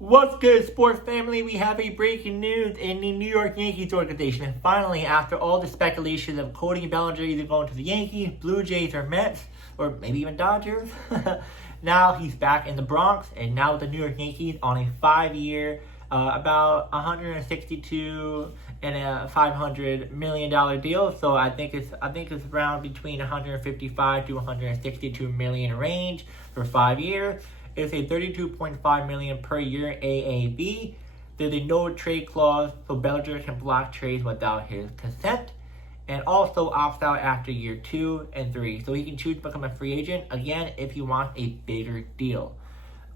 What's good, sports family? We have a breaking news in the New York Yankees organization. And finally, after all the speculation of Cody Bellinger either going to the Yankees, Blue Jays, or Mets, or maybe even Dodgers, now he's back in the Bronx, and now with the New York Yankees on a 5-year, about 162 and a $500 million deal. So I think it's around between 155 to 162 million range for 5 years. It's a $32.5 million per year AAV. There's a no trade clause, so Bellinger can block trades without his consent, and also opts out after year 2 and 3. So he can choose to become a free agent again if he wants a bigger deal.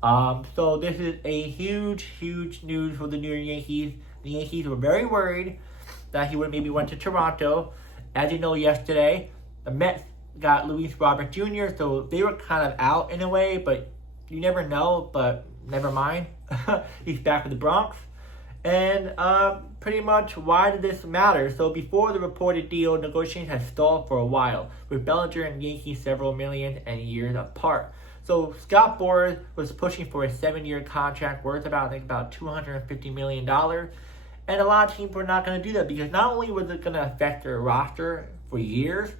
So this is a huge news for the New York Yankees. The Yankees were very worried that he would maybe went to Toronto. As you know, yesterday the Mets got Luis Robert Jr., so they were kind of out in a way, but you never know, but never mind. He's back in the Bronx. And pretty much, why did this matter? So before the reported deal, negotiations had stalled for a while, with Bellinger and Yankees several million and years apart. So Scott Boras was pushing for a 7-year contract worth about $250 million. And a lot of teams were not going to do that because not only was it going to affect their roster for years,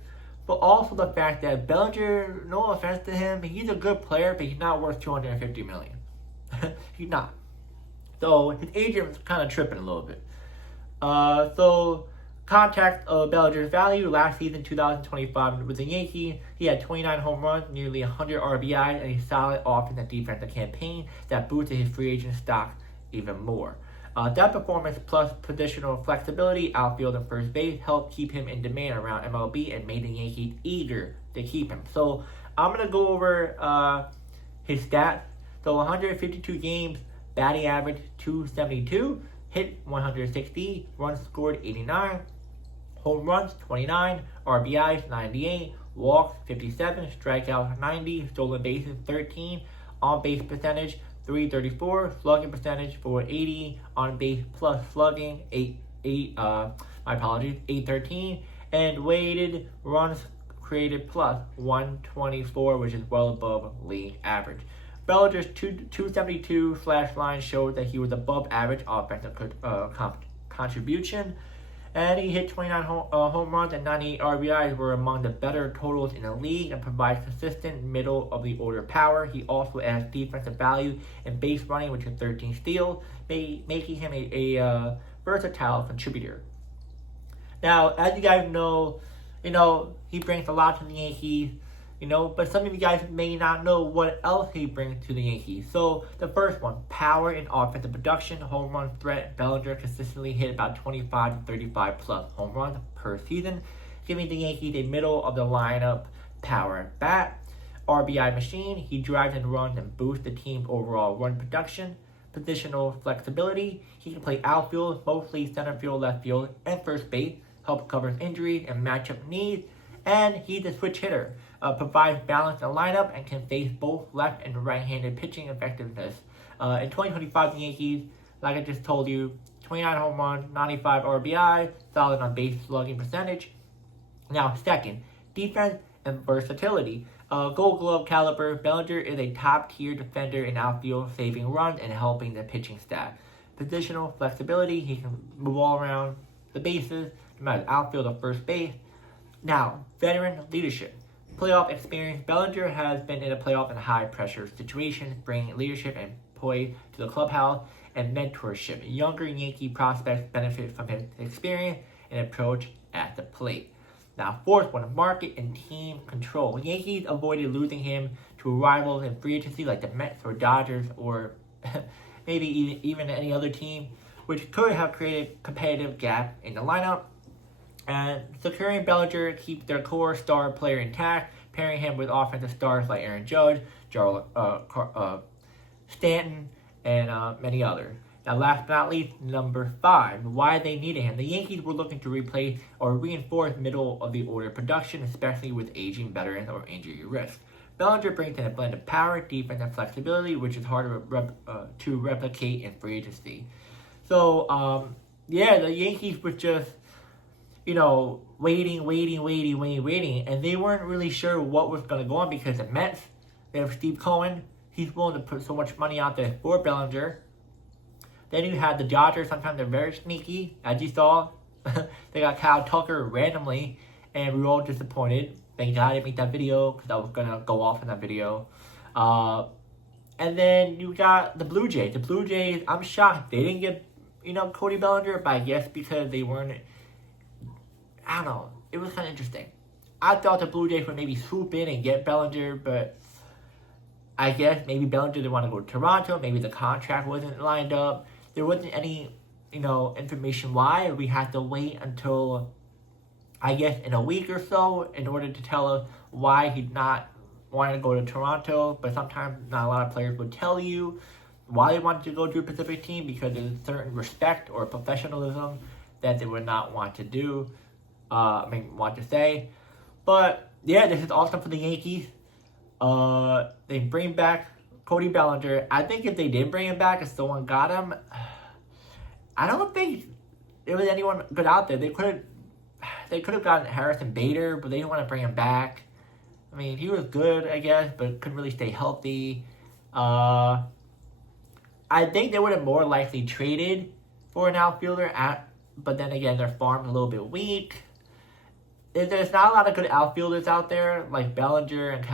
but also the fact that Bellinger, no offense to him, he's a good player, but he's not worth $250 million. He's not. So his agent was kind of tripping a little bit. So context of Bellinger's value: last season, 2025, with the Yankees, he had 29 home runs, nearly 100 RBIs, and a solid offense and defensive campaign that boosted his free agent stock even more. That performance plus positional flexibility, outfield and first base, helped keep him in demand around MLB and made the Yankees eager to keep him. So I'm going to go over his stats. So 152 games, batting average 272, hit 160, runs scored 89, home runs 29, RBIs 98, walks 57, strikeouts 90, stolen bases 13, on-base percentage 334, slugging percentage 480, on base plus slugging 813, and weighted runs created plus 124, which is well above league average. Bellinger's 272 slash line showed that he was above average offensive contribution, and he hit 29 home runs and 98 RBIs, were among the better totals in the league, and provides consistent middle of the order power. He also adds defensive value and base running, which is 13 steals, making him a versatile contributor. Now, as you guys know, he brings a lot to the Yankees, but some of you guys may not know what else he brings to the Yankees. So the first one, power and offensive production, home run threat. Bellinger consistently hit about 25 to 35 plus home runs per season, giving the Yankees a middle of the lineup power bat. RBI machine, he drives and runs and boosts the team's overall run production. Positional flexibility, he can play outfield, mostly center field, left field, and first base, help cover injuries and matchup needs. And he's a switch hitter, provides balance in the lineup, and can face both left and right-handed pitching effectiveness. In 2025, the Yankees, like I just told you, 29 home runs, 95 RBI, solid on base slugging percentage. Now, second, defense and versatility. Gold Glove caliber, Bellinger is a top-tier defender in outfield, saving runs and helping the pitching staff. Positional flexibility, he can move all around the bases, no matter outfield or first base. Now, veteran leadership. Playoff experience. Bellinger has been in a playoff and high-pressure situations, bringing leadership and poise to the clubhouse, and mentorship. Younger Yankee prospects benefit from his experience and approach at the plate. Now, fourth one, market and team control. Yankees avoided losing him to rivals in free agency like the Mets or Dodgers, or maybe even any other team, which could have created a competitive gap in the lineup. And securing Bellinger keeps their core star player intact, pairing him with offensive stars like Aaron Judge, Stanton, and many others. Now, last but not least, number 5, why they needed him. The Yankees were looking to replace or reinforce middle of the order production, especially with aging veterans or injury risk. Bellinger brings in a blend of power, defense, and flexibility, which is hard to replicate in free agency. So, the Yankees were just waiting, and they weren't really sure what was going to go on because the Mets, they have Steve Cohen. He's willing to put so much money out there for Bellinger, Then you had the Dodgers. Sometimes they're very sneaky, as you saw. They got Kyle Tucker randomly, and we were all disappointed. Thank God I didn't make that video, because I was going to go off in that video. And then you got the Blue Jays. The Blue Jays, I'm shocked. They didn't get, Cody Bellinger, but I guess because they weren't, I don't know. It was kind of interesting. I thought the Blue Jays would maybe swoop in and get Bellinger, but I guess maybe Bellinger didn't want to go to Toronto. Maybe the contract wasn't lined up. There wasn't any, information why. We had to wait until, I guess, in a week or so in order to tell us why he'd not wanted to go to Toronto. But sometimes not a lot of players would tell you why they wanted to go to a specific team, because there's a certain respect or professionalism that they would not want to do, want to say. But yeah, this is awesome for the Yankees. They bring back Cody Bellinger. I think if they did bring him back and someone got him, I don't think there was anyone good out there. They could have gotten Harrison Bader, but they didn't want to bring him back. I mean, he was good, I guess, but couldn't really stay healthy. I think they would have more likely traded for an outfielder, but then again, their farm's a little bit weak. There's not a lot of good outfielders out there, like Bellinger and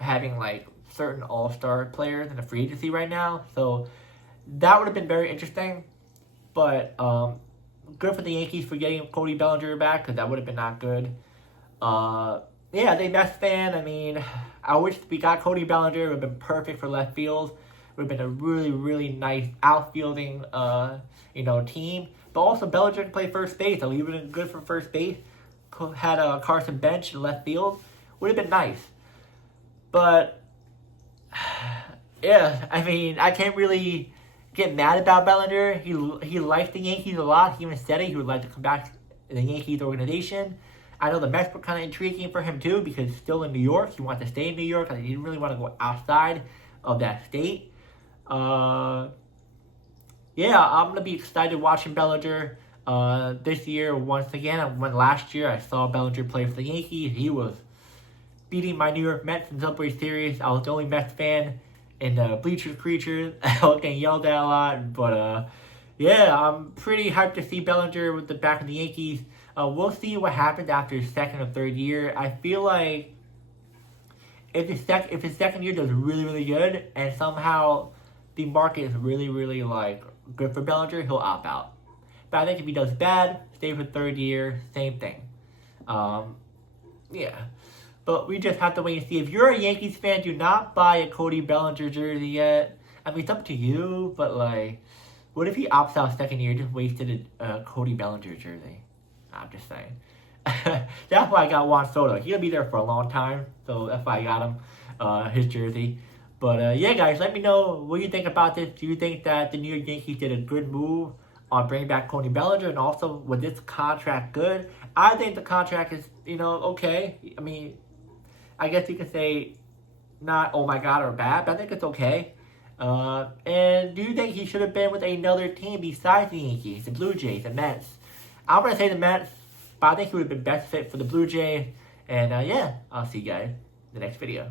having like certain all-star players in the free agency right now. So that would have been very interesting. But good for the Yankees for getting Cody Bellinger back, because that would have been not good. Yeah, the Mets fan, I mean, I wish we got Cody Bellinger. It would have been perfect for left field. It would have been a really, really nice outfielding, team. But also, Bellinger can play first base. So he would have been good for first base. Had Carson Bench in left field. Would have been nice. But, yeah, I mean, I can't really get mad about Bellinger. He liked the Yankees a lot. He even said he would like to come back in the Yankees organization. I know the Mets were kind of intriguing for him too, because he's still in New York. He wants to stay in New York. He didn't really want to go outside of that state. Yeah, I'm going to be excited watching Bellinger this year once again. When last year I saw Bellinger play for the Yankees, he was beating my New York Mets in the Subway Series. I was the only Mets fan in the bleachers creatures. I was getting yelled at a lot. But, yeah, I'm pretty hyped to see Bellinger with the back of the Yankees. We'll see what happens after his second or third year. I feel like if his second year does really, really good, and somehow the market is really, really, good for Bellinger, he'll opt out. But I think if he does bad, stay for third year, same thing. Yeah. But we just have to wait and see. If you're a Yankees fan, do not buy a Cody Bellinger jersey yet. I mean, it's up to you, but, what if he opts out second year, just wasted a Cody Bellinger jersey? I'm just saying. That's why I got Juan Soto. He'll be there for a long time, so that's why I got him, his jersey. But, yeah, guys, let me know what you think about this. Do you think that the New York Yankees did a good move on bringing back Cody Bellinger? And also, was this contract good? I think the contract is, okay. I mean, I guess you could say not, oh my God, or bad, but I think it's okay. And do you think he should have been with another team besides the Yankees, the Blue Jays, the Mets? I'm going to say the Mets, but I think he would have been best fit for the Blue Jays. And, yeah, I'll see you guys in the next video.